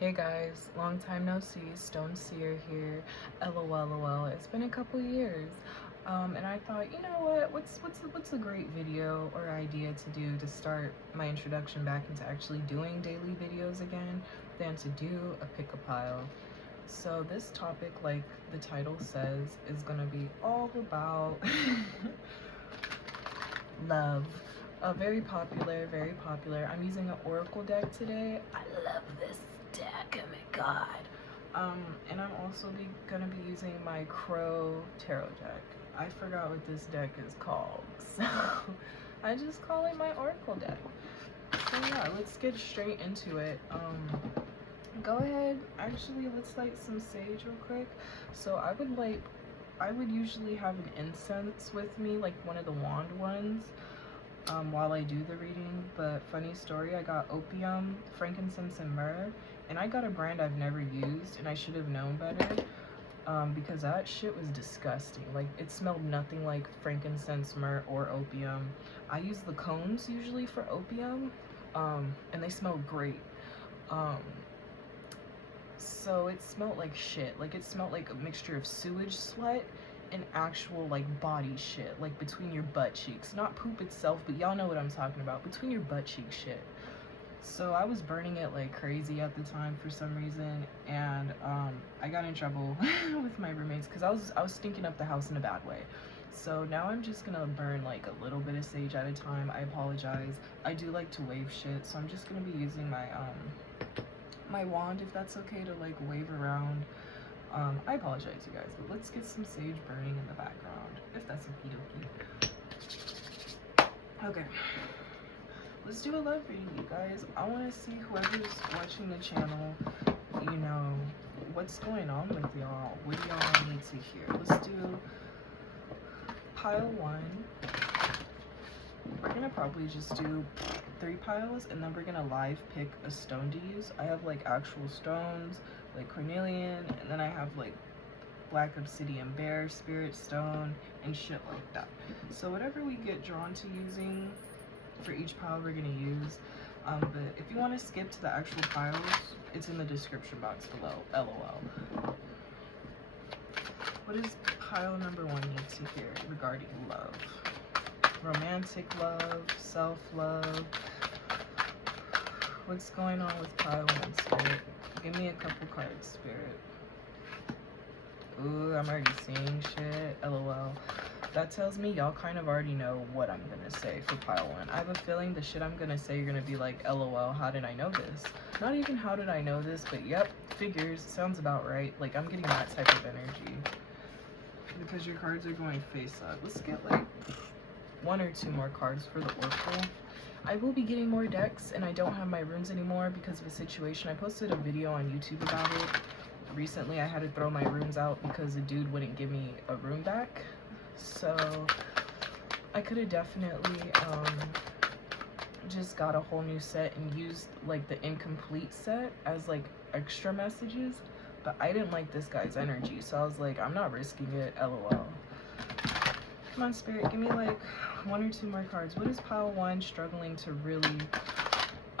Hey guys, long time no see, Stone Seer here. LOL. It's been a couple years. And I thought, you know what? What's a great video or idea to do to start my introduction back into actually doing daily videos again than to do a pick-a-pile. So this topic, like the title says, is gonna be all about love. Very popular. I'm using an oracle deck today. I love this deck, oh my god. And I'm also gonna be using my Crow tarot deck. I forgot what this deck is called, so I just call it my oracle deck. So yeah, let's get straight into it. Go ahead, actually let's light some sage real quick. So I would usually have an incense with me, like one of the wand ones, while I do the reading. But funny story, I got opium, frankincense, and myrrh, and I got a brand I've never used, and I should have known better, because that shit was disgusting. Like, it smelled nothing like frankincense, myrrh, or opium. I use the cones usually for opium, and they smell great. So it smelled like shit. Like, it smelled like a mixture of sewage, sweat, and actual like body shit, like between your butt cheeks, not poop itself, but y'all know what I'm talking about, between your butt cheek shit. So I was burning it like crazy at the time for some reason, and I got in trouble with my roommates because I was stinking up the house in a bad way. So now I'm just gonna burn like a little bit of sage at a time. I apologize. I do like to wave shit, so I'm just gonna be using my my wand, if that's okay, to like wave around. I apologize, you guys, but let's get some sage burning in the background, if that's okie dokie. Okay, let's do a love reading, you guys. I want to see whoever's watching the channel, you know, what's going on with y'all. What do y'all need to hear? Let's do pile 1. We're gonna probably just do 3 piles, and then we're gonna live pick a stone to use. I have like actual stones, like cornelian, and then I have like black obsidian bear, spirit stone, and shit like that. So whatever we get drawn to using for each pile we're gonna use. But if you want to skip to the actual piles, it's in the description box below. LOL. What does pile number 1 need to hear regarding love? Romantic love, self-love. What's going on with pile 1, spirit? Give me a couple cards, spirit. Ooh, I'm already seeing shit. LOL. That tells me y'all kind of already know what I'm gonna say for pile 1. I have a feeling the shit I'm gonna say, you're gonna be like, LOL, how did I know this? Not even how did I know this, but yep, figures, sounds about right. Like, I'm getting that type of energy. Because your cards are going face up. Let's get like 1 or 2 more cards for the oracle. I will be getting more decks, and I don't have my runes anymore because of a situation. I posted a video on YouTube about it. Recently, I had to throw my runes out because a dude wouldn't give me a rune back. So I could have definitely just got a whole new set and used like the incomplete set as like extra messages. But I didn't like this guy's energy, so I was like, I'm not risking it, LOL. Come on, spirit, give me like 1 or 2 more cards. What is pile 1 struggling to really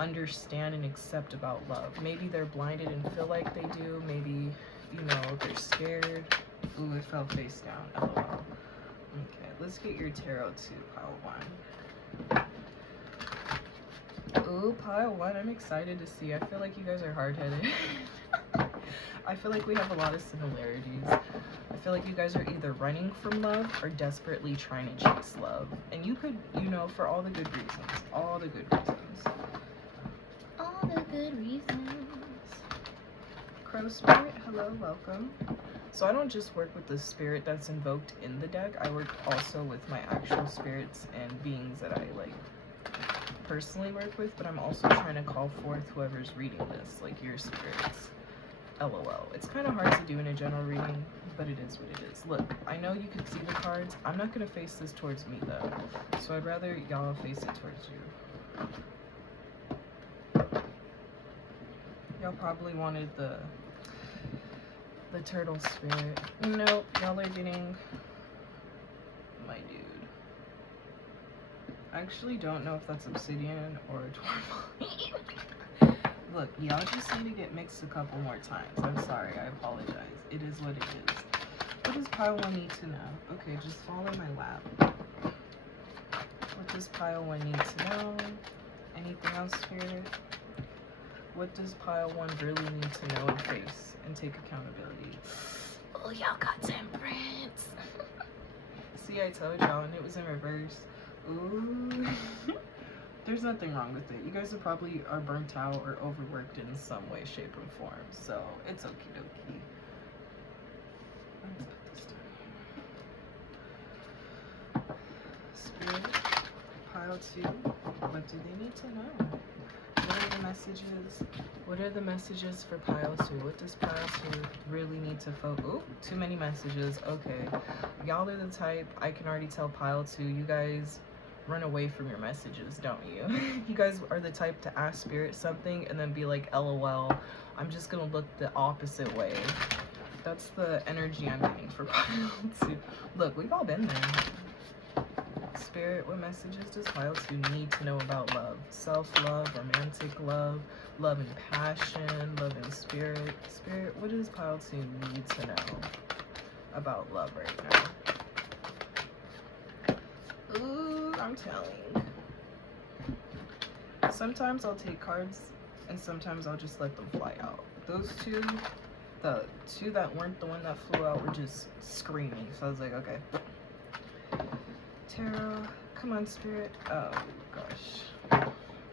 understand and accept about love? Maybe they're blinded and feel like they do. Maybe, you know, they're scared. Ooh, it fell face down, LOL. Okay, let's get your tarot too, pile 1. Ooh, pile 1, I'm excited to see. I feel like you guys are hard-headed. I feel like we have a lot of similarities. I feel like you guys are either running from love or desperately trying to chase love. And you could, you know, for all the good reasons. All the good reasons. All the good reasons. Crow spirit, hello, welcome. So I don't just work with the spirit that's invoked in the deck. I work also with my actual spirits and beings that I like personally work with, but I'm also trying to call forth whoever's reading this, like your spirits. LOL. It's kind of hard to do in a general reading, but it is what it is. Look, I know you can see the cards. I'm not going to face this towards me, though. So I'd rather y'all face it towards you. Y'all probably wanted the turtle spirit. Nope, y'all are getting my dude. I actually don't know if that's obsidian or tourmaline. Look, y'all just need to get mixed a couple more times. I'm sorry, I apologize. It is what it is. What does pile 1 need to know? Okay, just follow my lab. What does pile 1 need to know? Anything else, Spirit? What does pile 1 really need to know and face and take accountability? Oh, y'all got temperance. See, I told y'all, and it was in reverse. Ooh. There's nothing wrong with it. You guys are probably burnt out or overworked in some way, shape, or form. So it's okie dokie. Spirit, pile 2. What do they need to know? What are the messages? What are the messages for pile 2? What does pile 2 really need to focus? Oh, too many messages. Okay. Y'all are the type, I can already tell pile 2, you guys run away from your messages, don't you? You guys are the type to ask Spirit something and then be like, LOL, I'm just gonna look the opposite way. That's the energy I'm getting for pile 2. Look, we've all been there. Spirit, what messages does pile 2 need to know about love? Self-love, romantic love, love and passion, love and spirit. Spirit, what does pile 2 need to know about love right now? Ooh, I'm telling. Sometimes I'll take cards and sometimes I'll just let them fly out. Those two, the two that weren't the one that flew out were just screaming. So I was like, okay. Tarot, come on, Spirit. Oh gosh,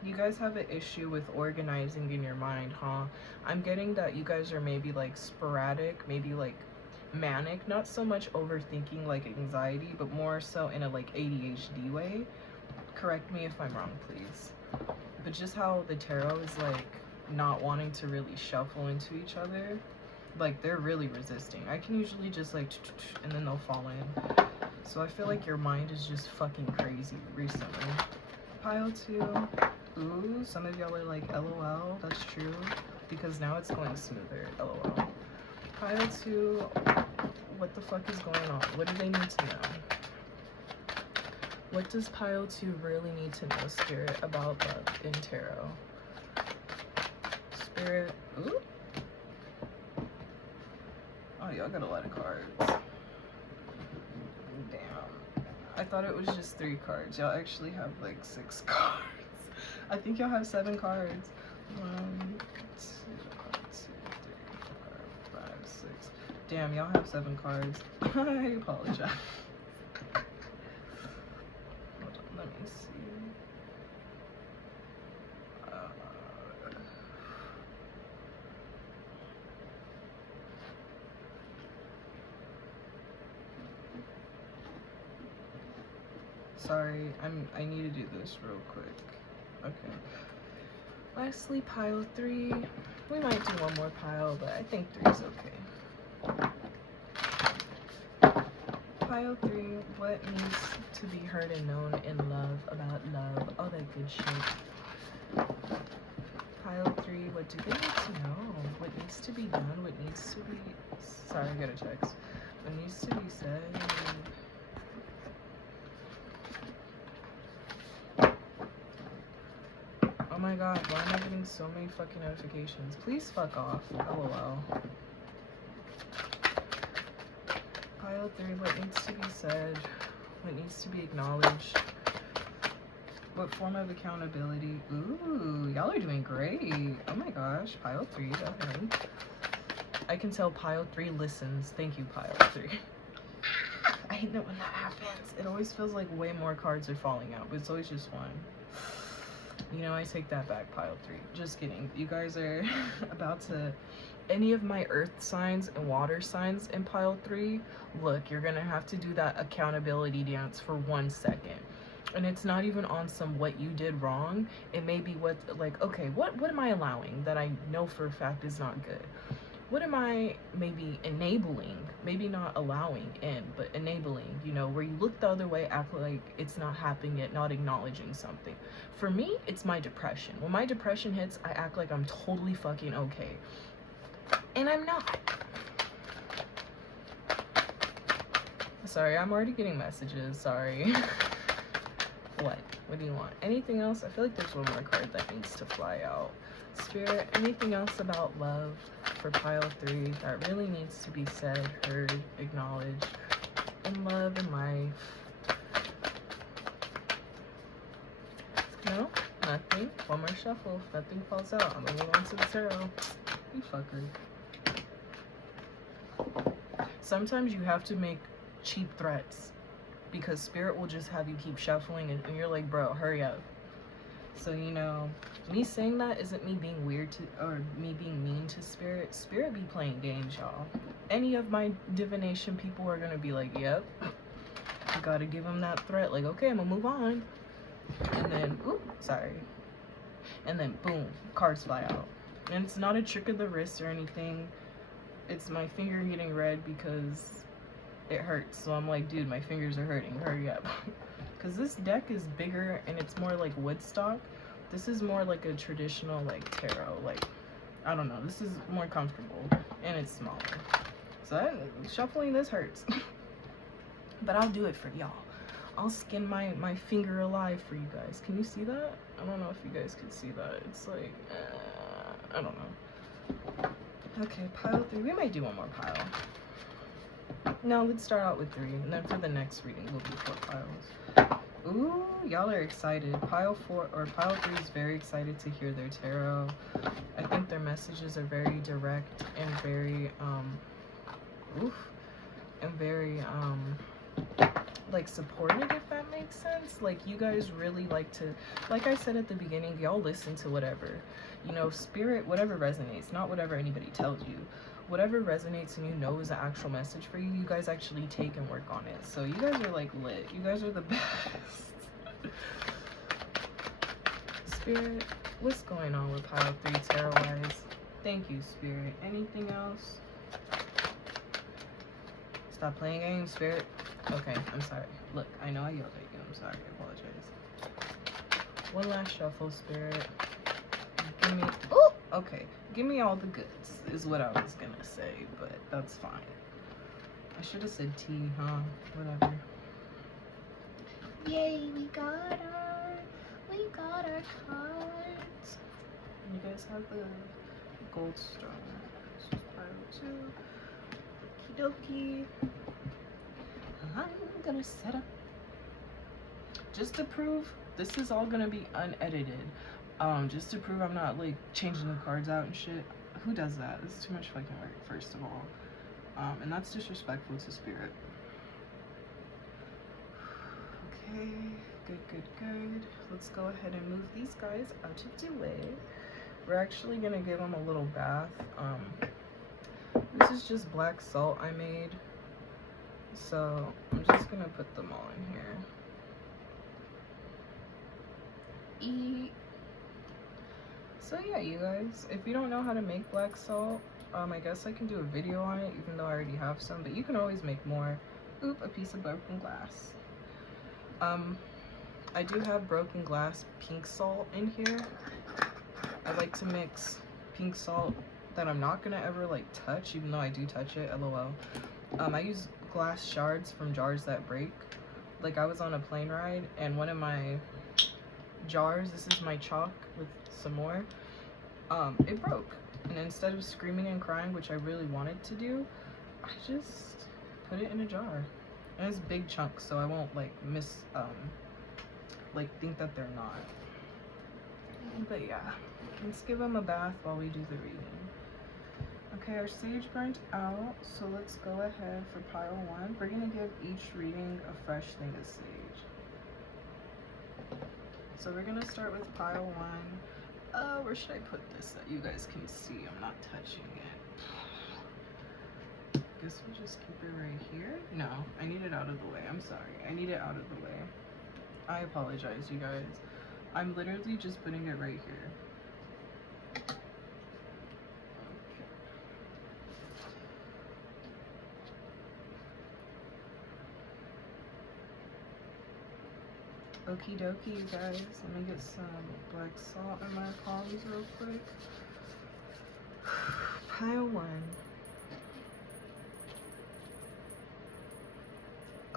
you guys have an issue with organizing in your mind, huh? I'm getting that you guys are maybe like sporadic, maybe like manic, not so much overthinking like anxiety, but more so in a like ADHD way. Correct me if I'm wrong, please. But just how the tarot is like not wanting to really shuffle into each other, like they're really resisting. I can usually just like and then they'll fall in. So I feel like your mind is just fucking crazy recently. Pile 2. Ooh, some of y'all are like, LOL, that's true. Because now it's going smoother, LOL. Pile 2, what the fuck is going on? What do they need to know? What does pile 2 really need to know, Spirit, about love in tarot? Spirit, ooh. Oh, y'all got a lot of cards. I thought it was just 3 cards. Y'all actually have like 6 cards. I think y'all have 7 cards. 1, 2, 3, 4, 5, 6. Damn, y'all have 7 cards. I apologize. Hold on, let me see. Sorry, I need to do this real quick. Okay. Lastly, pile 3. We might do one more pile, but I think 3 is okay. Pile 3, what needs to be heard and known in love about love? All that good shit. Pile 3, what do they need to know? What needs to be done? What needs to be... Sorry, I got a text. What needs to be said? Oh my god, why am I getting so many fucking notifications? Please fuck off. LOL. Pile 3, what needs to be said? What needs to be acknowledged? What form of accountability? Ooh, y'all are doing great. Oh my gosh, pile 3, okay. I can tell pile 3 listens. Thank you, pile 3. I hate it when that happens. It always feels like way more cards are falling out, but it's always just one. You know, I take that back, pile 3. Just kidding. You guys are about to... Any of my earth signs and water signs in pile 3, look, you're gonna have to do that accountability dance for 1 second. And it's not even on some what you did wrong. It may be what, like, okay, what am I allowing that I know for a fact is not good? What am I maybe enabling? Maybe not allowing in, but enabling, you know, where you look the other way, act like it's not happening yet, not acknowledging something. For me, it's my depression. When my depression hits, I act like I'm totally fucking okay. And I'm not. Sorry, I'm already getting messages, sorry. What? What do you want? Anything else? I feel like there's one more card that needs to fly out. Spirit, anything else about love for pile 3 that really needs to be said, heard, acknowledged in love and life? No? Nothing? One more shuffle. If nothing falls out, I'm gonna move on to the tarot. You fucker. Sometimes you have to make cheap threats because spirit will just have you keep shuffling and you're like, bro, hurry up. So, you know, me saying that isn't me being weird to, or me being mean to spirit. Spirit be playing games, y'all. Any of my divination people are gonna be like, yep, you gotta give them that threat. Like, okay, I'm gonna move on. And then, ooh, sorry. And then, boom, cards fly out. And it's not a trick of the wrist or anything. It's my finger getting red because it hurts. So I'm like, dude, my fingers are hurting. Hurry up. Because this deck is bigger and it's more like Woodstock. This is more like a traditional like tarot. Like, I don't know. This is more comfortable and it's smaller. So shuffling this hurts. But I'll do it for y'all. I'll skin my finger alive for you guys. Can you see that? I don't know if you guys can see that. It's like, I don't know. Okay, pile 3. We might do one more pile. No, let's start out with 3. And then for the next reading, we'll do 4 piles. Ooh, y'all are excited. Pile 4 or pile 3 is very excited to hear their tarot. I think their messages are very direct and very, like supportive, if that makes sense. Like, you guys really like to, like I said at the beginning, y'all listen to whatever, you know, spirit, whatever resonates, not whatever anybody tells you. Whatever resonates and you know is an actual message for you, you guys actually take and work on it. So you guys are like lit. You guys are the best. Spirit, what's going on with pile 3 tarot wise? Thank you, Spirit. Anything else? Stop playing games, Spirit. Okay, I'm sorry. Look, I know I yelled at you. I'm sorry. I apologize. One last shuffle, Spirit. Give me... Oh! Okay. Give me all the goods, is what I was gonna say, but that's fine. I should have said tea, huh? Whatever. Yay, we got our cards. You guys have the gold star. This is pile 2. Okie dokie. I'm gonna set up, just to prove this is all gonna be unedited, just to prove I'm not like changing the cards out and shit. Who does that? It's too much fucking work, first of all, and that's disrespectful to spirit. Okay, good. Let's go ahead and move these guys out of the way. We're actually gonna give them a little bath. This is just black salt I made. So I'm just gonna put them all in here. So yeah, you guys, if you don't know how to make black salt, I guess I can do a video on it, even though I already have some, but you can always make more. Oop, a piece of broken glass. I do have broken glass pink salt in here. I like to mix pink salt that I'm not gonna ever like touch, even though I do touch it, lol. I use glass shards from jars that break. Like, I was on a plane ride and one of my jars, this is my chalk with some more, it broke, and instead of screaming and crying, which I really wanted to do, I just put it in a jar. And it's big chunks, so I won't like think that they're not. But yeah, let's give them a bath while we do the reading. Okay, our sage burnt out, so let's go ahead for pile 1. We're gonna give each reading a fresh thing of sage. So we're gonna start with pile 1. Where should I put this that you guys can see? I'm not touching it. Guess we'll just keep it right here. No, I need it out of the way. I'm sorry. I need it out of the way. I apologize, you guys. I'm literally just putting it right here. Okie dokie, you guys. Let me get some black salt in my palms real quick. Pile 1.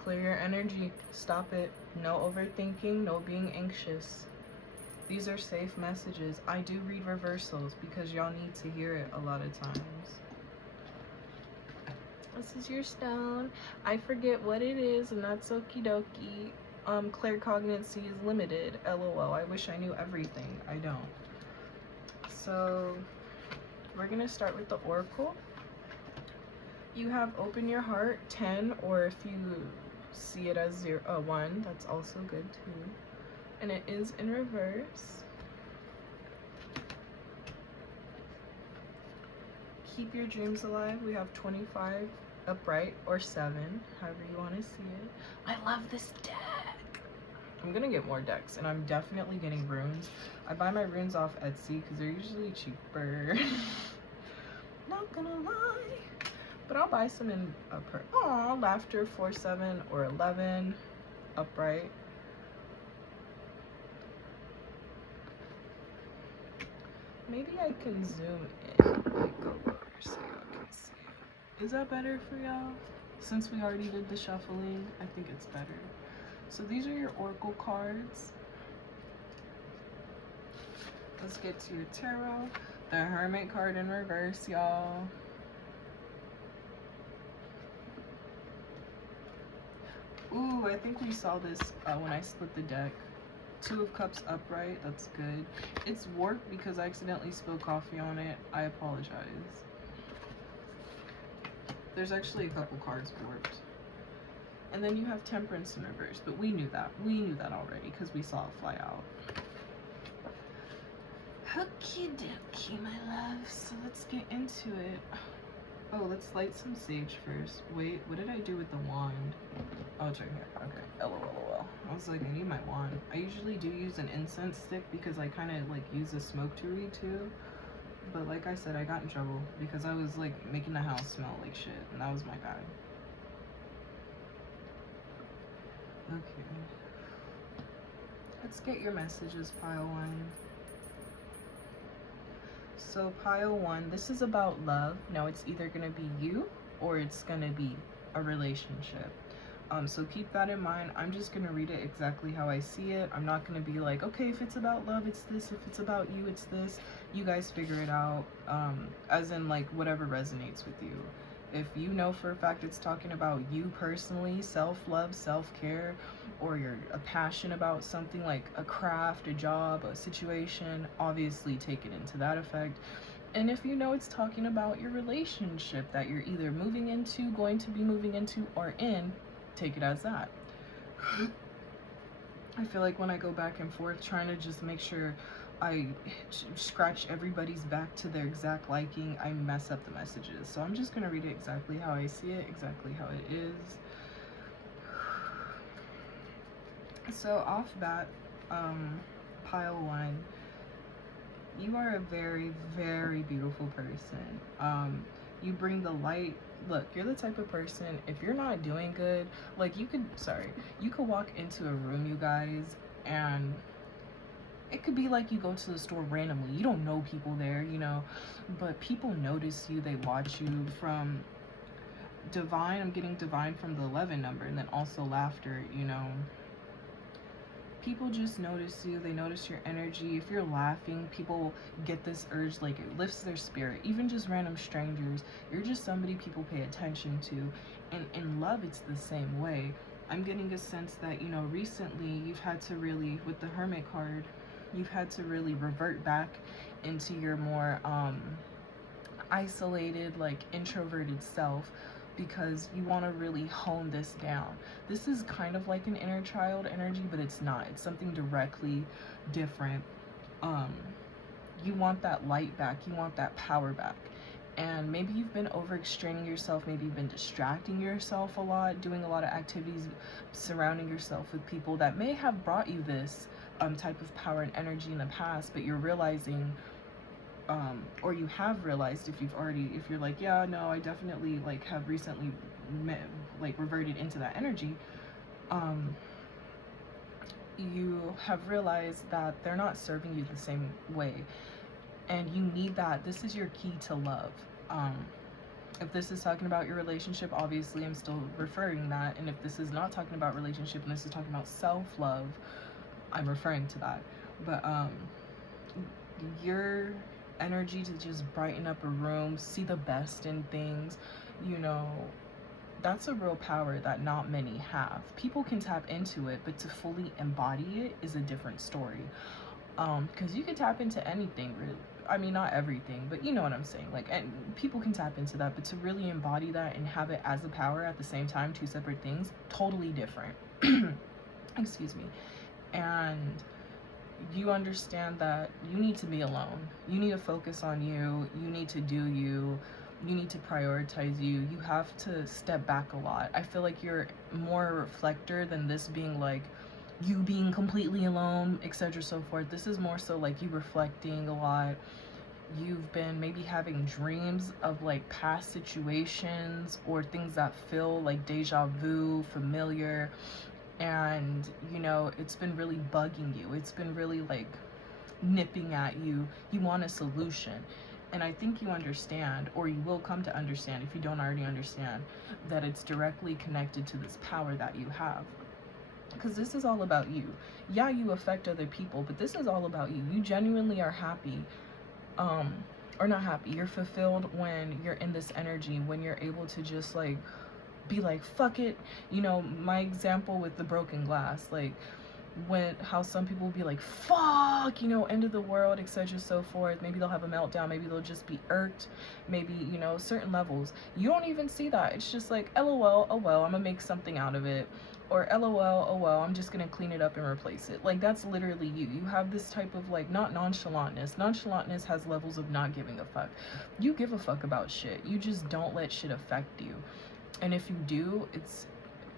Clear your energy. Stop it. No overthinking, no being anxious. These are safe messages. I do read reversals because y'all need to hear it a lot of times. This is your stone. I forget what it is, and that's okie dokie. Claircognizance is limited. LOL. I wish I knew everything. I don't. So we're gonna start with the oracle. You have open your heart 10, or if you see it as 1, that's also good too. And it is in reverse. Keep your dreams alive. We have 25 upright, or 7, however you want to see it. I love this deck. I'm gonna get more decks, and I'm definitely getting runes. I buy my runes off Etsy because they're usually cheaper. Not gonna lie, but I'll buy some in laughter 4, 7, or 11 upright. Maybe I can zoom in like a lower so y'all can see it. Is that better for y'all? Since we already did the shuffling, I think it's better. So these are your oracle cards. Let's get to your tarot. The Hermit card in reverse, y'all. Ooh, I think we saw this when I split the deck. 2 of Cups upright, that's good. It's warped because I accidentally spilled coffee on it. I apologize. There's actually a couple cards warped. And then you have Temperance in reverse, but we knew that. We knew that already because we saw it fly out. Okie dokie, my love. So let's get into it. Oh, let's light some sage first. Wait, what did I do with the wand? Oh, it's right here. Okay. LOL. I was like, I need my wand. I usually do use an incense stick because I kind of like use the smoke to read too. But like I said, I got in trouble because I was like making the house smell like shit, and that was my bad. Okay. Let's get your messages, pile 1. So pile 1, this is about love. Now it's either gonna be you or it's gonna be a relationship. So keep that in mind. I'm just gonna read it exactly how I see it. I'm not gonna be like, okay, if it's about love, it's this. If it's about you, it's this. You guys figure it out. As in like whatever resonates with you. If you know for a fact it's talking about you personally, self-love, self-care, or you're a passion about something like a craft, a job, a situation, obviously take it into that effect. And if you know it's talking about your relationship that you're either moving into, going to be moving into, or in, take it as that. I feel like when I go back and forth trying to just make sure I scratch everybody's back to their exact liking, I mess up the messages. So I'm just gonna read it exactly how I see it, exactly how it is. So off bat, pile 1, you are a very, very beautiful person. You bring the light. Look, you're the type of person, if you're not doing good, like you could walk into a room, you guys, and it could be like you go to the store randomly. You don't know people there, you know, but people notice you, they watch you. From divine, I'm getting divine from the 11 number, and then also laughter, you know. People just notice you, they notice your energy. If you're laughing, people get this urge, like it lifts their spirit. Even just random strangers, you're just somebody people pay attention to. And in love, it's the same way. I'm getting a sense that, you know, recently you've had to really, with the Hermit card, you've had to really revert back into your more isolated, like introverted self, because you want to really hone this down. This is kind of like an inner child energy, but it's not. It's something directly different. You want that light back. You want that power back. And maybe you've been overextending yourself. Maybe you've been distracting yourself a lot, doing a lot of activities, surrounding yourself with people that may have brought you this type of power and energy in the past, but you're realizing, or you have realized, if you're like, yeah, no, I definitely like have recently reverted into that energy, you have realized that they're not serving you the same way, and you need that. This is your key to love. If this is talking about your relationship, obviously I'm still referring that. And if this is not talking about relationship and this is talking about self-love, I'm referring to that. But your energy to just brighten up a room, see the best in things, you know, that's a real power that not many have. People can tap into it, but to fully embody it is a different story. Because you can tap into anything, really. I mean, not everything, but you know what I'm saying. Like, and people can tap into that, but to really embody that and have it as a power at the same time, two separate things, totally different. Excuse me. And you understand that you need to be alone. You need to focus on you. You need to do you. You need to prioritize you. You have to step back a lot. I feel like you're more a reflector than this being like you being completely alone, etc. so forth. This is more so like you reflecting a lot. You've been maybe having dreams of like past situations or things that feel like deja vu, familiar, and you know, it's been really bugging you. It's been really like nipping at you. You want a solution. And I think you understand, or you will come to understand if you don't already understand, that it's directly connected to this power that you have. Because this is all about you. Yeah, you affect other people, but this is all about you. You genuinely are happy, or not happy, you're fulfilled when you're in this energy, when you're able to just like be like, fuck it. You know, my example with the broken glass, like when how some people will be like, fuck, you know, end of the world, etc. so forth. Maybe they'll have a meltdown, maybe they'll just be irked, maybe, you know, certain levels. You don't even see that. It's just like, lol, oh well, I'm gonna make something out of it. Or lol, oh well, I'm just gonna clean it up and replace it. Like, that's literally you. You have this type of like, not nonchalantness. Nonchalantness has levels of not giving a fuck. You give a fuck about shit. You just don't let shit affect you. And if you do, it's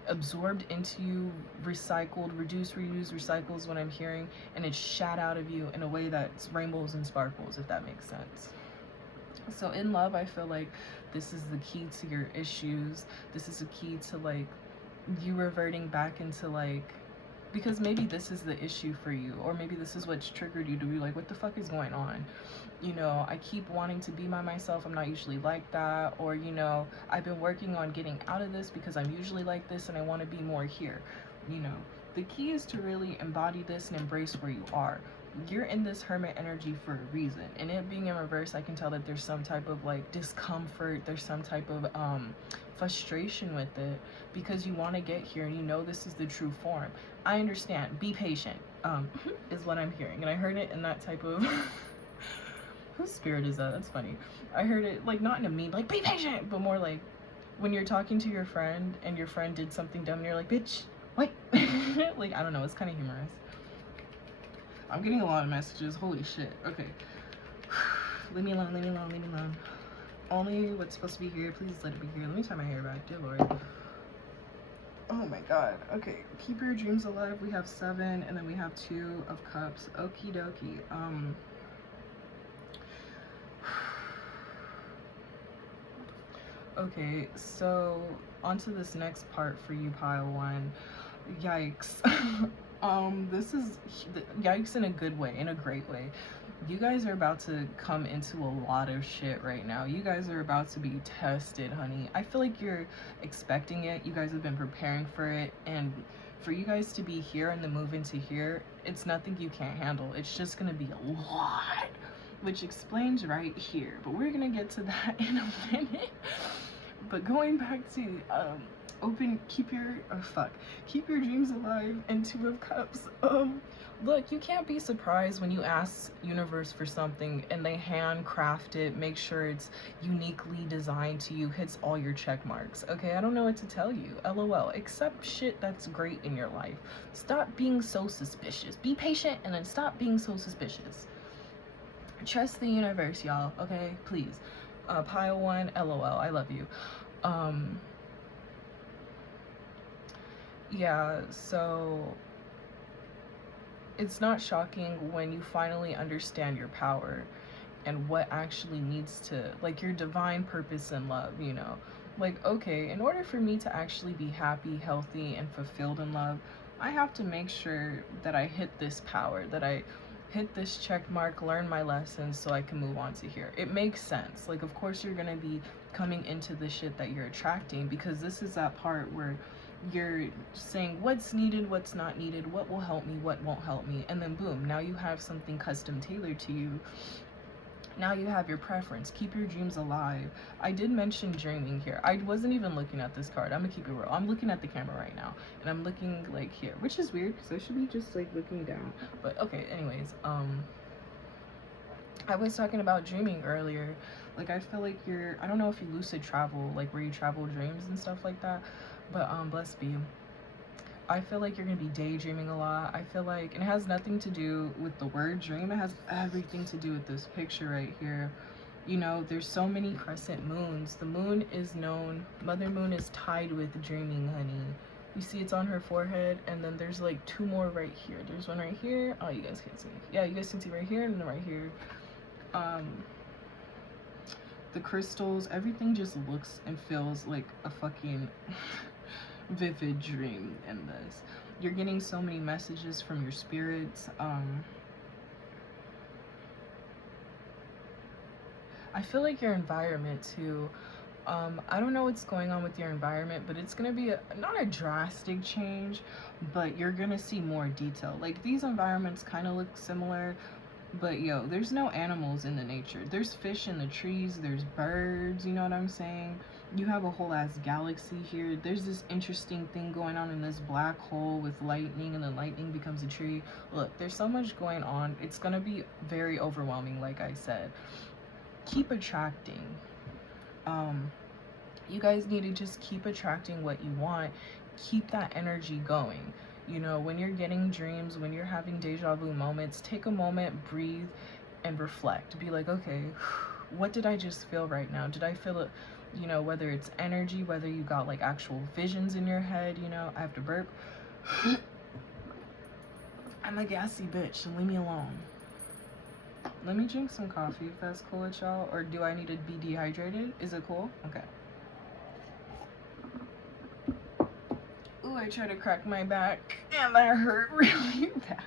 absorbed into you, recycled, reduce, reuse, recycles what I'm hearing, and it's shat out of you in a way that's rainbows and sparkles, if that makes sense. So in love, I feel like this is the key to your issues. This is the key to like you reverting back into like, because maybe this is the issue for you, or maybe this is what's triggered you to be like, what the fuck is going on? You know, I keep wanting to be by myself, I'm not usually like that. Or, you know, I've been working on getting out of this because I'm usually like this and I want to be more here. You know, the key is to really embody this and embrace where you are. You're in this hermit energy for a reason, and it being in reverse, I can tell that there's some type of like discomfort, there's some type of frustration with it, because you want to get here and you know this is the true form. I understand, be patient, is what I'm hearing. And I heard it in that type of whose spirit is that? That's funny. I heard it like not in a mean like be patient, but more like when you're talking to your friend and your friend did something dumb and you're like, bitch, wait. Like, I don't know, it's kind of humorous. I'm getting a lot of messages. Holy shit. Okay. Leave me alone, leave me alone, leave me alone. Only what's supposed to be here. Please let it be here. Let me tie my hair back. Dear Lord. Oh my god. Okay. Keep your dreams alive. We have 7, and then we have 2 of cups. Okie dokie. Okay, so onto this next part for you, pile 1. Yikes. This is yikes in a good way, in a great way. You guys are about to come into a lot of shit right now. You guys are about to be tested, honey. I feel like you're expecting it. You guys have been preparing for it, and for you guys to be here and the move into here, it's nothing you can't handle. It's just gonna be a lot, which explains right here, but we're gonna get to that in a minute. But going back to keep your dreams alive, and 2 of cups. Look, you can't be surprised when you ask universe for something and they handcraft it, make sure it's uniquely designed to you, hits all your check marks. Okay, I don't know what to tell you. LOL. Accept shit that's great in your life. Stop being so suspicious. Be patient and then stop being so suspicious. Trust the universe, y'all. Okay, please. Pile 1, LOL. I love you. Yeah, so it's not shocking when you finally understand your power and what actually needs to, like, your divine purpose in love, you know? Like, okay, in order for me to actually be happy, healthy, and fulfilled in love, I have to make sure that I hit this power, that I hit this check mark, learn my lessons so I can move on to here. It makes sense. Like, of course you're gonna be coming into the shit that you're attracting, because this is that part where you're saying what's needed, what's not needed, what will help me, what won't help me, and then boom, now you have something custom tailored to you. Now you have your preference. Keep your dreams alive. I did mention dreaming here. I wasn't even looking at this card. I'm gonna keep it real. I'm looking at the camera right now, and I'm looking like here, which is weird because I should be just like looking down. But okay, anyways, I was talking about dreaming earlier. Like, I feel like I don't know if you lucid travel, like where you travel dreams and stuff like that, but blessed be. I feel like you're gonna be daydreaming a lot. I feel like, and it has nothing to do with the word dream, it has everything to do with this picture right here. You know, there's so many crescent moons. The moon is known, Mother Moon is tied with dreaming, honey. You see it's on her forehead, and then there's like 2 more right here. There's one right here. Oh, you guys can see. Yeah, you guys can see right here, and then right here. The crystals, everything just looks and feels like a fucking vivid dream in this. You're getting so many messages from your spirits. I feel like your environment too, I don't know what's going on with your environment, but it's gonna be not a drastic change, but you're gonna see more detail. Like, these environments kind of look similar, but yo, there's no animals in the nature. There's fish in the trees, there's birds, you know what I'm saying? You have a whole ass galaxy here. There's this interesting thing going on in this black hole with lightning, and then lightning becomes a tree. Look, there's so much going on. It's gonna be very overwhelming, like I said. Keep attracting. You guys need to just keep attracting what you want. Keep that energy going. You know, when you're getting dreams, when you're having deja vu moments, take a moment, breathe, and reflect. Be like, okay, what did I just feel right now? Did I feel it, you know, whether it's energy, whether you got like actual visions in your head, you know? I have to burp. I'm a gassy bitch, so leave me alone. Let me drink some coffee if that's cool with y'all, or do I need to be dehydrated? Is it cool? Okay. Ooh, I tried to crack my back and that hurt really bad.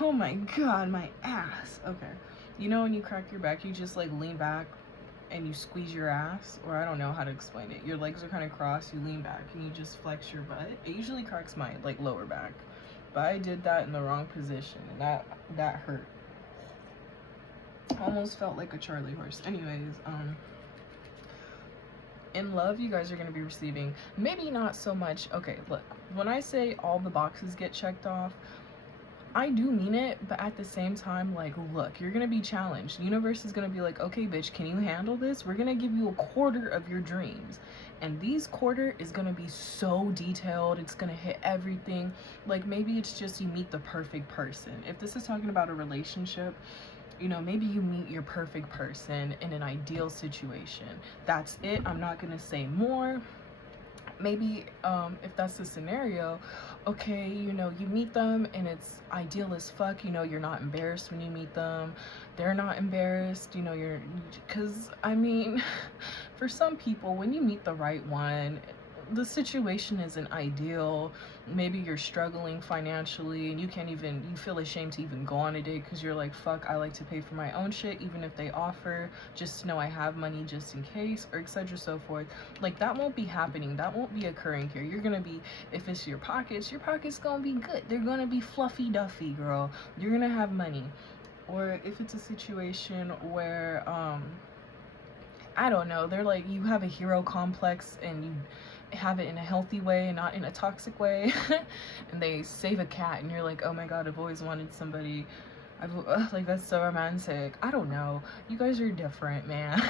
Oh my god, my ass. Okay. You know when you crack your back, you just like lean back and you squeeze your ass, or I don't know how to explain it. Your legs are kind of crossed, you lean back and you just flex your butt. It usually cracks my like lower back, but I did that in the wrong position and that hurt. Almost felt like a Charlie horse. Anyways, in love, you guys are going to be receiving, maybe not so much. Okay, look, when I say all the boxes get checked off, I do mean it, but at the same time, like, look, you're going to be challenged. The universe is going to be like, okay, bitch, can you handle this? We're going to give you a quarter of your dreams. And these quarter is going to be so detailed. It's going to hit everything. Like, maybe it's just you meet the perfect person. If this is talking about a relationship, you know, maybe you meet your perfect person in an ideal situation. That's it. I'm not going to say more. Maybe if that's the scenario, okay, you know, you meet them and it's ideal as fuck. You know, you're not embarrassed when you meet them. They're not embarrassed. You know, because, I mean, for some people, when you meet the right one, the situation isn't ideal. Maybe you're struggling financially and you feel ashamed to even go on a date because you're like, fuck, I like to pay for my own shit, even if they offer, just to know I have money just in case, or etc. so forth. Like, that won't be happening. That won't be occurring here. You're gonna be, if it's your pockets gonna be good. They're gonna be fluffy duffy, girl. You're gonna have money. Or if it's a situation where I don't know, they're like, you have a hero complex and you have it in a healthy way and not in a toxic way, and they save a cat and you're like, oh my god, I've always wanted somebody, like, that's so romantic. I don't know, you guys are different, man.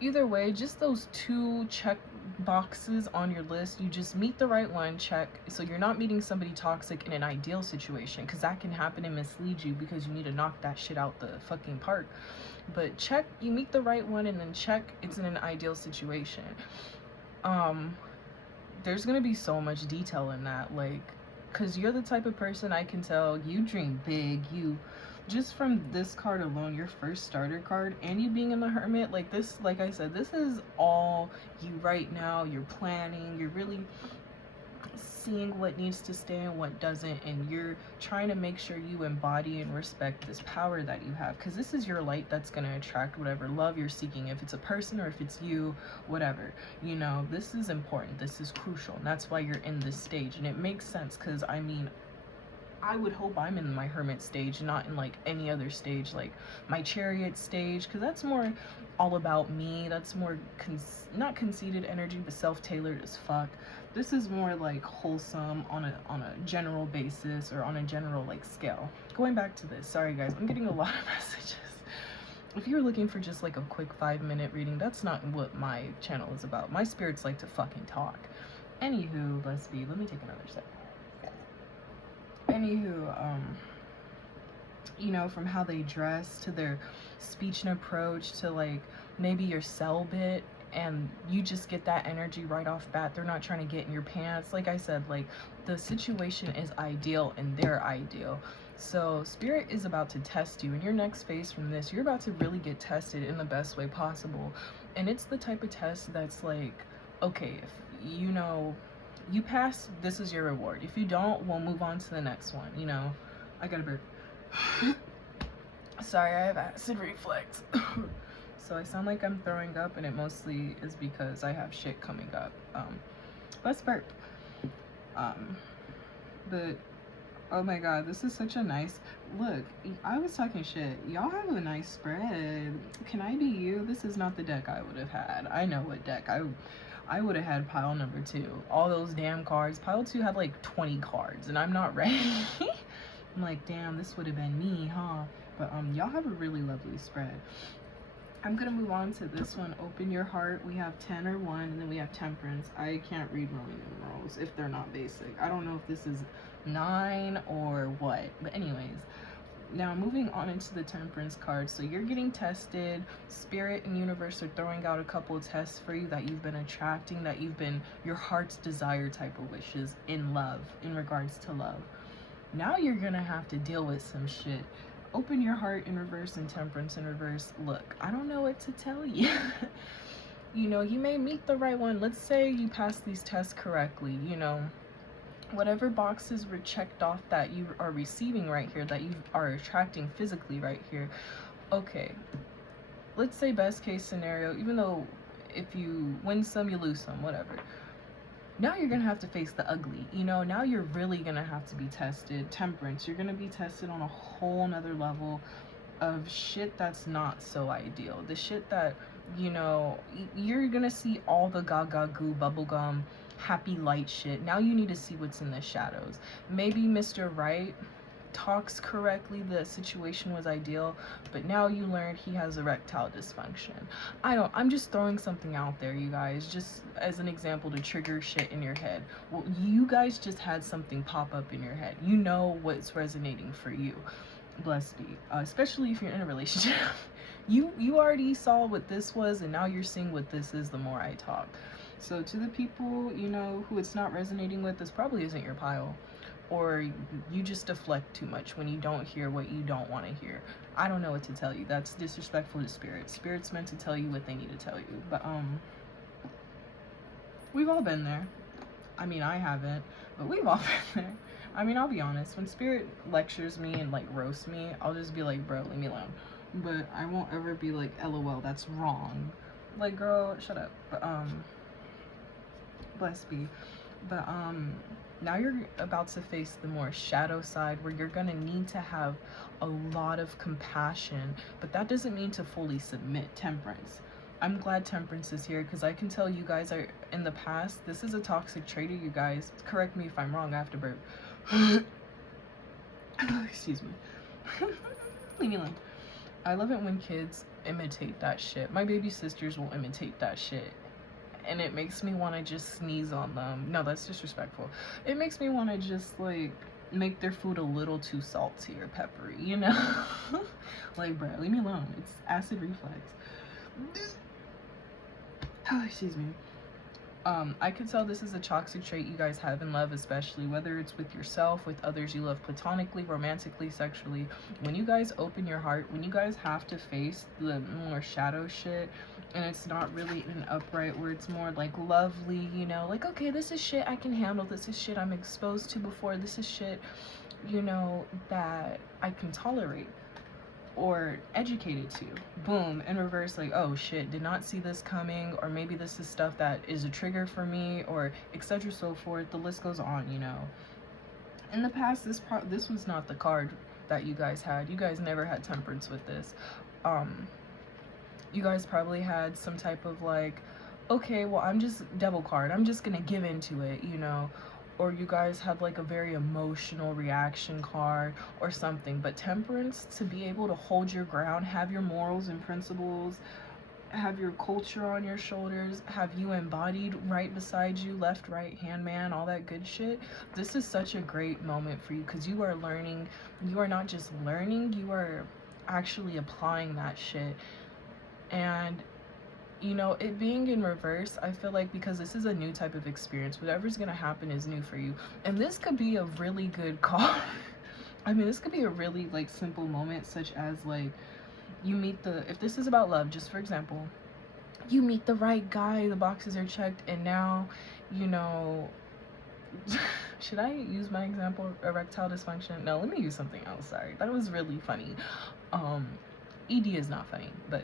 Either way, just those 2 check boxes on your list. You just meet the right one, check. So you're not meeting somebody toxic in an ideal situation, because that can happen and mislead you, because you need to knock that shit out the fucking park. But check, you meet the right one, and then check, it's in an ideal situation. There's gonna be so much detail in that, like, because you're the type of person, I can tell, you dream big. You, just from this card alone, your first starter card, and you being in the Hermit, like, this, like I said, this is all you right now. You're planning, you're really seeing what needs to stay and what doesn't, and you're trying to make sure you embody and respect this power that you have, because this is your light that's going to attract whatever love you're seeking, if it's a person or if it's you, whatever. You know, this is important, this is crucial, and that's why you're in this stage. And it makes sense, because I mean, I would hope I'm in my hermit stage, not in like any other stage, like my chariot stage, because that's more all about me. That's more not conceited energy, but self-tailored as fuck. This is more like wholesome on a general basis, or on a general like scale. Going back to this, sorry guys, I'm getting a lot of messages. If you're looking for just like a quick 5-minute reading, that's not what my channel is about. My spirits like to fucking talk. Anywho, let me take another sip. Anywho, you know, from how they dress to their speech and approach to like maybe your cell bit, and you just get that energy right off bat. They're not trying to get in your pants. Like I said, like the situation is ideal and they're ideal. So spirit is about to test you. In your next phase from this, you're about to really get tested in the best way possible. And it's the type of test that's like, okay, if you know you pass, this is your reward. If you don't, we'll move on to the next one. You know, I got a burp. Sorry, I have acid reflux. So I sound like I'm throwing up, and it mostly is because I have shit coming up. Let's burp. But oh my god, this is such a nice look. I was talking shit. Y'all have a nice spread. Can I be you? This is not the deck I would have had. I know what deck I would have had. Pile number 2. All those damn cards. Pile 2 had like 20 cards, and I'm not ready. I'm like, damn, this would have been me, huh? But y'all have a really lovely spread. I'm gonna move on to this one. Open your heart. We have 10 or 1, and then we have temperance. I can't read Roman numerals if they're not basic. I don't know if this is 9 or what, but anyways, now moving on into the temperance card. So you're getting tested. Spirit and universe are throwing out a couple of tests for you that you've been attracting, that you've been your heart's desire type of wishes in love, in regards to love. Now you're gonna have to deal with some shit. Open your heart in reverse and temperance in reverse. Look, I don't know what to tell you. You know, you may meet the right one. Let's say you pass these tests correctly, you know, whatever boxes were checked off that you are receiving right here, that you are attracting physically right here. Okay, let's say best case scenario, even though if you win some, you lose some, whatever. Now you're gonna have to face the ugly. You know, now you're really gonna have to be tested. Temperance, you're gonna be tested on a whole nother level of shit that's not so ideal. The shit that, you know, you're gonna see all the gaga goo bubblegum happy light shit. Now you need to see what's in the shadows. Maybe Mr. Right talks correctly, the situation was ideal, but now you learned he has erectile dysfunction. I'm just throwing something out there, you guys, just as an example to trigger shit in your head. Well, you guys just had something pop up in your head. You know what's resonating for you. Blessed be. Especially if you're in a relationship. You already saw what this was, and now you're seeing what this is the more I talk. So to the people, you know, who it's not resonating with, this probably isn't your pile. Or you just deflect too much when you don't hear what you don't want to hear. I don't know what to tell you. That's disrespectful to spirit. Spirit's meant to tell you what they need to tell you. But we've all been there. I mean, I haven't, but we've all been there. I mean, I'll be honest, when spirit lectures me and like roasts me, I'll just be like, bro, leave me alone. But I won't ever be like, LOL, that's wrong. Like, girl, shut up. But blessed be. But now you're about to face the more shadow side, where you're gonna need to have a lot of compassion, but that doesn't mean to fully submit. Temperance, I'm glad temperance is here, because I can tell you guys are in the past, this is a toxic trait of you guys. Correct me if I'm wrong. After burp. Excuse me. Leave me alone. I love it when kids imitate that shit. My baby sisters will imitate that shit, and it makes me want to just sneeze on them. No, that's disrespectful. It makes me want to just like make their food a little too salty or peppery, you know? Like, bro, leave me alone. It's acid reflux. Oh, excuse me. I could tell this is a toxic trait you guys have in love, especially whether it's with yourself, with others you love platonically, romantically, sexually. When you guys open your heart, when you guys have to face the more shadow shit, And it's not really an upright where it's more like lovely, you know, like, okay, this is shit I can handle, this is shit I'm exposed to before, this is shit, you know, that I can tolerate or educated to. Boom, in reverse, like, oh shit, did not see this coming, or maybe this is stuff that is a trigger for me, or etc. so forth. The list goes on, you know. In the past, this was not the card that you guys had. You guys never had temperance with this. You guys probably had some type of like, okay, well, I'm just devil card, I'm just gonna give into it, you know. Or you guys have like a very emotional reaction card or something. But temperance, to be able to hold your ground, have your morals and principles, have your culture on your shoulders, have you embodied right beside you, left, right, hand, man, all that good shit. This is such a great moment for you, because you are learning. You are not just learning, you are actually applying that shit. And you know, it being in reverse, I feel like, because this is a new type of experience, whatever's gonna happen is new for you. And this could be a really good call. I mean, this could be a really like simple moment, such as like you meet if this is about love, just for example, you meet the right guy, the boxes are checked, and now, you know, should I use my example, erectile dysfunction? No, let me use something else. Sorry, that was really funny. ED is not funny, but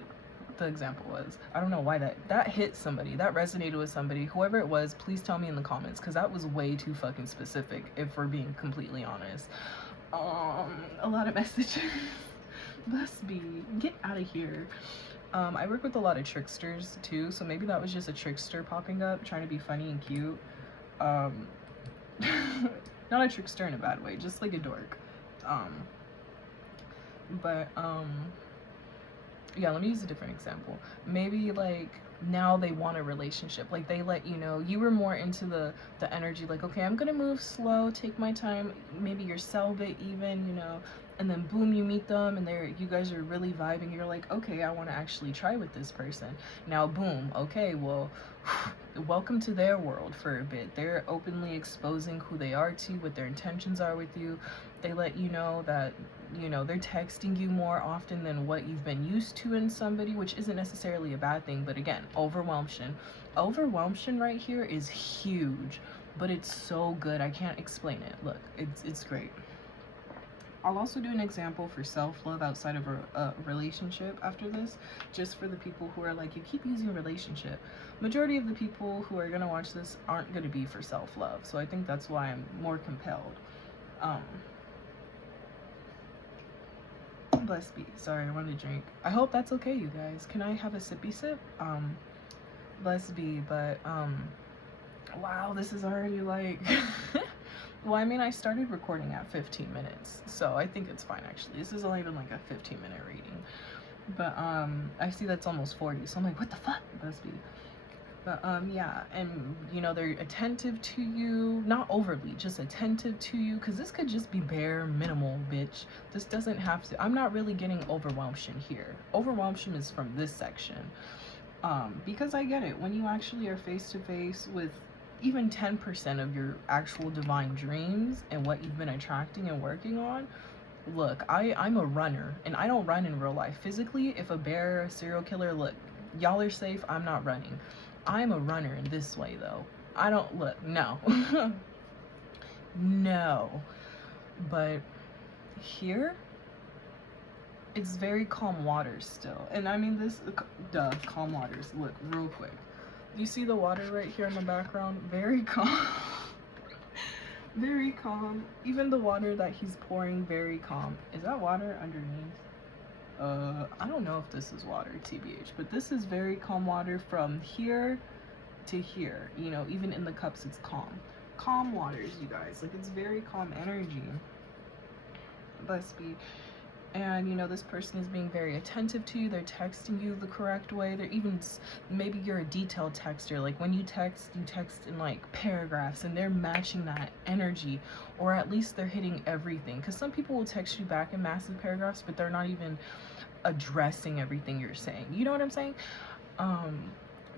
the example was, I don't know why that hit somebody, that resonated with somebody. Whoever it was, please tell me in the comments, because that was way too fucking specific, if we're being completely honest. A lot of messages. Must be, get out of here. I work with a lot of tricksters too, so maybe that was just a trickster popping up trying to be funny and cute. Not a trickster in a bad way, just like a dork. Yeah, let me use a different example. Maybe like now they want a relationship, like they let you know, you were more into the energy, like, okay, I'm gonna move slow, take my time, maybe you're celibate even, you know, and then boom, you meet them and you guys are really vibing, you're like, okay, I want to actually try with this person. Now boom, okay, well, welcome to their world for a bit. They're openly exposing who they are to, what their intentions are with you. They let you know that, you know, they're texting you more often than what you've been used to in somebody, which isn't necessarily a bad thing. But again, overwhelmation right here is huge, but it's so good, I can't explain it. Look, it's great. I'll also do an example for self-love outside of a relationship after this, just for the people who are like, you keep using relationship. Majority of the people who are gonna watch this aren't gonna be for self-love, so I think that's why I'm more compelled. Bless me. Sorry, I want to drink. I hope that's okay, you guys. Can I have a sippy sip? Bless be, but wow, this is already like well, I mean, I started recording at 15 minutes, so I think it's fine actually. This is only even like a 15-minute reading. But I see that's almost 40, so I'm like, what the fuck? Bless be. But yeah, and you know, they're attentive to you, not overly, just attentive to you, because this could just be bare minimal, bitch. This doesn't have to, I'm not really getting overwhelmation here. Overwhelmation is from this section, because I get it, when you actually are face to face with even 10% of your actual divine dreams and what you've been attracting and working on. Look, I'm a runner, and I don't run in real life. Physically, if a bear, a serial killer, look, y'all are safe, I'm not running. I'm a runner in this way though. I don't, look, no. No. But here, it's very calm waters still. And I mean this, calm waters. Look, real quick. Do you see the water right here in the background? Very calm. Very calm. Even the water that he's pouring, very calm. Is that water underneath? I don't know if this is water, TBH, but this is very calm water from here to here. You know, even in the cups, it's calm. Calm waters, you guys. Like, it's very calm energy. Bless be. And, you know, this person is being very attentive to you. They're texting you the correct way. They're even, maybe you're a detailed texter. Like, when you text in, like, paragraphs, and they're matching that energy. Or at least they're hitting everything. Because some people will text you back in massive paragraphs, but they're not even addressing everything you're saying. You know what I'm saying?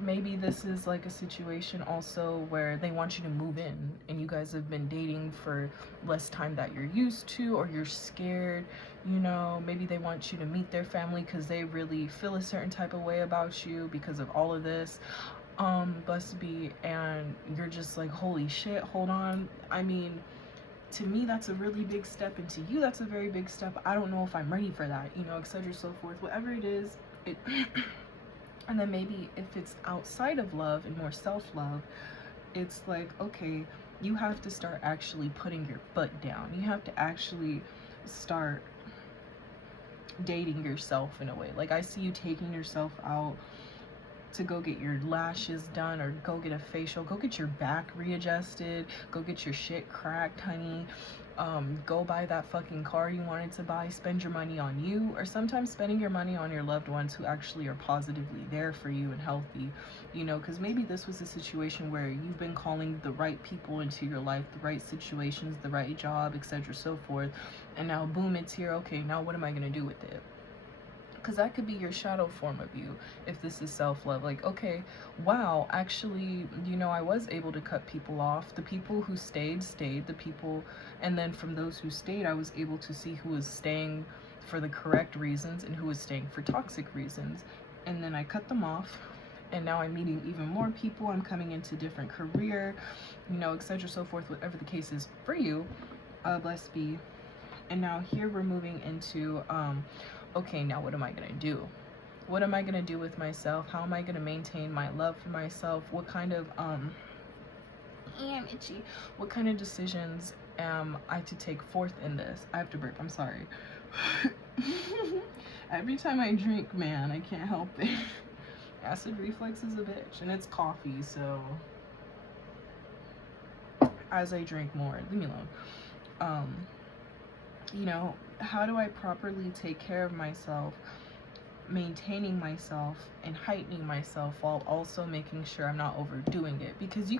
maybe this is like a situation also where they want you to move in and you guys have been dating for less time that you're used to, or you're scared, you know. Maybe they want you to meet their family because they really feel a certain type of way about you because of all of this, must be, and you're just like, holy shit, hold on. I mean, to me that's a really big step, and to you that's a very big step. I don't know if I'm ready for that, you know, etc, so forth, whatever it is. It and then maybe if it's outside of love and more self-love, it's like, okay, you have to start actually putting your foot down. You have to actually start dating yourself in a way. Like, I see you taking yourself out to go get your lashes done, or go get a facial, go get your back readjusted, go get your shit cracked, honey. Go buy that fucking car you wanted to buy, spend your money on you, or sometimes spending your money on your loved ones who actually are positively there for you and healthy, you know, because maybe this was a situation where you've been calling the right people into your life, the right situations, the right job, etc, so forth, and now boom, it's here. Okay, now what am I gonna do with it? Because that could be your shadow form of you if this is self-love. Like, okay, wow, actually, you know, I was able to cut people off. The people who stayed, the people, and then from those who stayed, I was able to see who was staying for the correct reasons and who was staying for toxic reasons. And then I cut them off, and now I'm meeting even more people. I'm coming into different career, you know, etc, so forth, whatever the case is for you, blessed be. And now here we're moving into okay, now what am I gonna do? What am I gonna do with myself? How am I gonna maintain my love for myself? What kind of I'm itchy. What kind of decisions am I to take forth in this? I have to burp, I'm sorry. Every time I drink, man, I can't help it. Acid reflux is a bitch, and it's coffee, so as I drink more, leave me alone. You know, how do I properly take care of myself, maintaining myself and heightening myself, while also making sure I'm not overdoing it? Because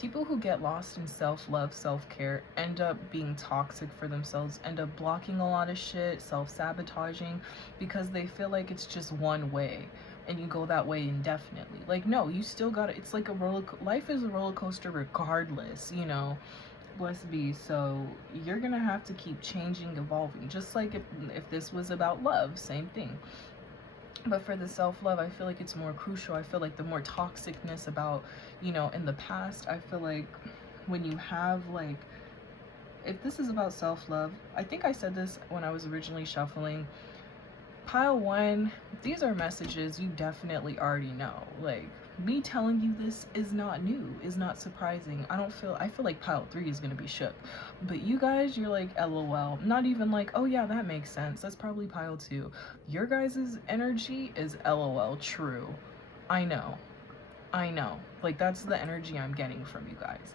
people who get lost in self-love, self-care, end up being toxic for themselves, end up blocking a lot of shit, self-sabotaging, because they feel like it's just one way and you go that way indefinitely. Like, no, you still gotta, it's like life is a roller coaster regardless, you know. Blessed be. So you're gonna have to keep changing, evolving, just like if this was about love, same thing. But for the self-love, I feel like it's more crucial. I feel like the more toxicness about, you know, in the past, I feel like when you have, like, if this is about self-love, I think I said this when I was originally shuffling, pile one, these are messages you definitely already know. Like, me telling you this is not new, is not surprising. I feel like pile 3 is gonna be shook, but you guys, you're like, LOL, not even like, oh yeah, that makes sense, that's probably pile 2. Your guys' energy is LOL, true. I know, like, that's the energy I'm getting from you guys.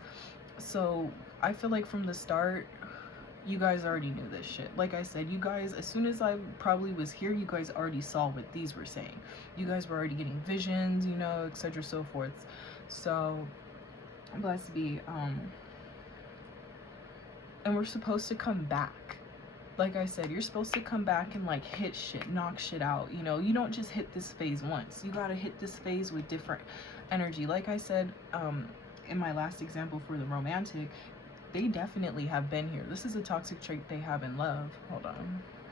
So I feel like from the start, you guys already knew this shit. Like I said, you guys, as soon as I probably was here, you guys already saw what these were saying. You guys were already getting visions, you know, etc, so forth. So blessed be. And we're supposed to come back. Like I said, you're supposed to come back and, like, hit shit, knock shit out, you know. You don't just hit this phase once. You gotta hit this phase with different energy. Like I said, in my last example for the romantic, they definitely have been here. This is a toxic trait they have in love. Hold on.